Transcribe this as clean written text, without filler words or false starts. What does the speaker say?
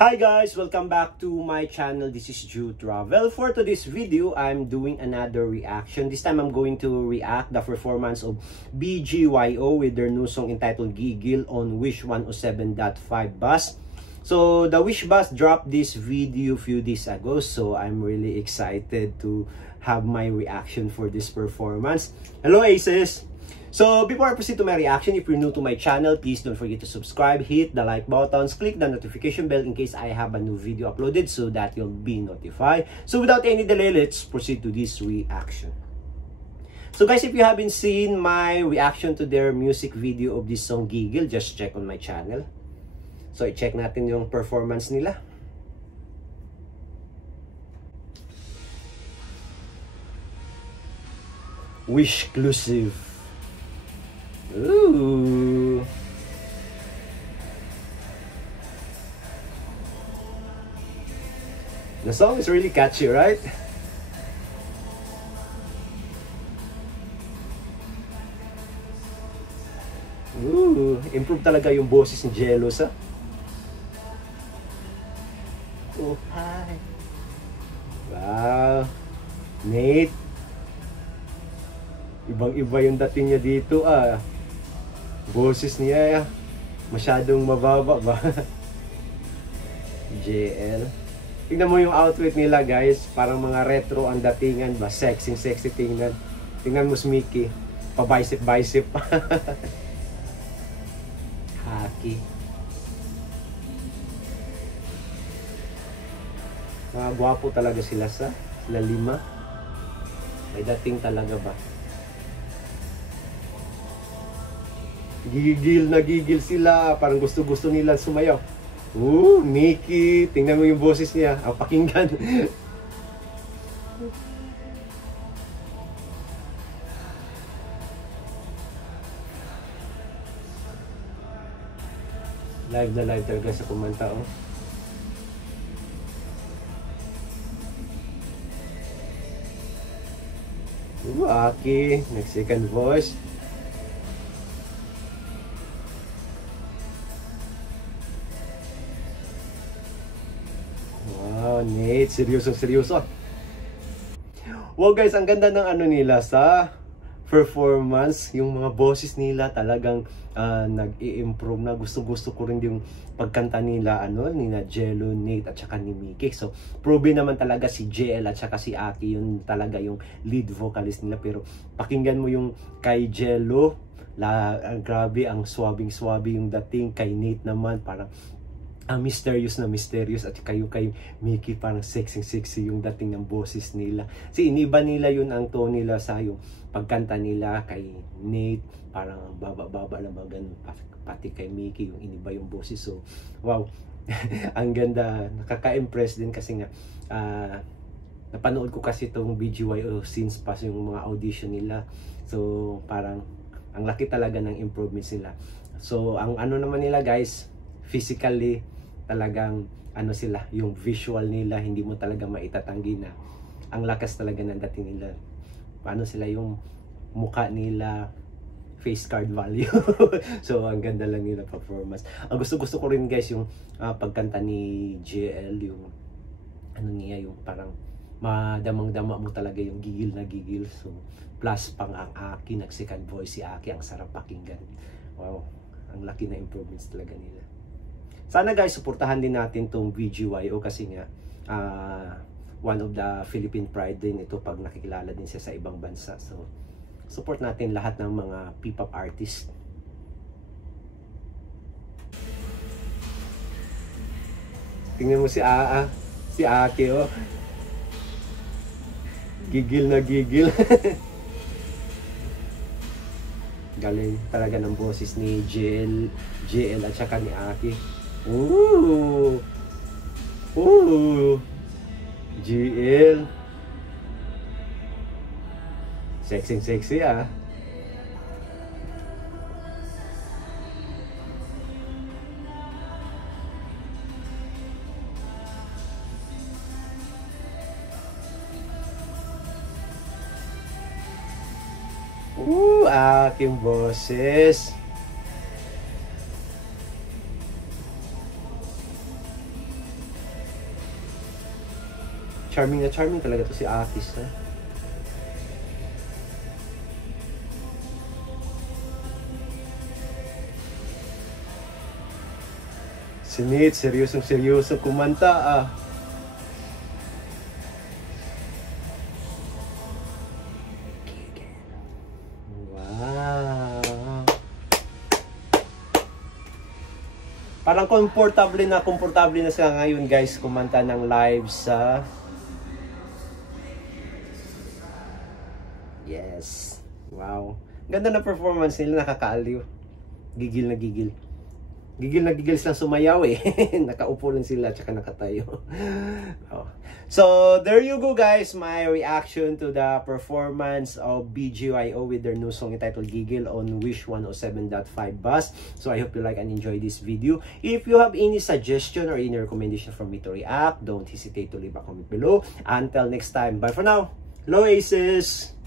Hi guys! Welcome back to my channel. This is Jude Travel. For today's video, I'm doing another reaction. This time, I'm going to react the performance of BGYO with their new song entitled Gigil on Wish 107.5 bus. So, the Wish bus dropped this video few days ago. So, I'm really excited to have my reaction for this performance. Hello Aces! So, before I proceed to my reaction, if you're new to my channel, please don't forget to subscribe, hit the like buttons, click the notification bell in case I have a new video uploaded so that you'll be notified. So, without any delay, let's proceed to this reaction. So, guys, if you haven't seen my reaction to their music video of this song, Gigil, just check on my channel. So, i-check natin yung performance nila. Wishclusive. Ooh. The song is really catchy, right? Ooh, improve talaga yung boses ni Jealous, ha? Oh, hi. Wow. Nate. Ibang-iba yung dating niya dito, ah. Boses niya, masyadong mababa ba? JL. Tingnan mo yung outfit nila, guys. Parang mga retro ang datingan ba? Sexy tingnan. Tingnan mo si Mickey. Pa-bicep. Haki. Mga gwapo talaga sila lima. May dating talaga ba? Gigil sila. Parang gusto nila sumayaw. Mickey. Tingnan mo yung boses niya. Ang pakinggan. Live na live talaga sa kumanta, oh. Aki. Next second voice. Nate, seryoso. Wow guys, ang ganda ng ano nila sa performance. Yung mga boses nila talagang nag-i-improve na. Gusto ko rin yung pagkanta nila, nila Jello, Nate at saka ni Mickey. So, proven naman talaga si JL at saka si Aki, yun talaga yung lead vocalist nila. Pero pakinggan mo yung kay Jello, grabe, ang swabing-swabe yung dating. Kay Nate naman, parang mysterious at kayo kay Mickey parang sexy yung dating ng boses nila. Kasi iniba nila yun ang tone nila sa yung pagkanta nila. Kay Nate parang baba lang ganun, pati kay Mickey yung iniba yung boses. So wow. Ang ganda, nakaka-impress din kasi nga napanood ko kasi itong BGYO since pa yung mga audition nila. So parang ang laki talaga ng improvements nila. So ang naman nila guys, physically talagang sila, yung visual nila hindi mo talaga maitatanggi na ang lakas talaga ng dating nila. Paano sila yung mukha nila, face card value. So ang ganda lang nila performance. Ang gusto ko rin guys yung pagkanta ni JL, yung niya, yung parang madamang-dama mo talaga yung gigil na gigil. So plus pang ang Aki, nag second voice si Aki, ang sarap pakinggan. Wow, ang laki na improvements talaga nila. Sana guys, suportahan din natin tong BGYO kasi nga one of the Philippine pride din ito pag nakikilala din siya sa ibang bansa. So, support natin lahat ng mga P-pop artist. Tingnan mo si Aki, oh. Gigil na gigil. Galing talaga ng boses ni JL at saka ni Aki. GL. Sexy, ah. Aking boses. Charming na charming talaga to si Akis, ha? Si Nate, seryosong kumanta, ah. Wow. Parang komportable na sila ngayon, guys, kumanta ng live sa... Yes. Wow. Ganda na performance nila, nakakaaliw. Gigil na gigil. Gigil na gigil silang sumayaw eh. Nakaupo lang sila tsaka nakatayo. Oh. So, there you go, guys. My reaction to the performance of BGYO with their new song entitled Gigil on Wish 107.5 bus. So, I hope you like and enjoy this video. If you have any suggestion or any recommendation for me to react, don't hesitate to leave a comment below. Until next time, bye for now. Hello, Aces!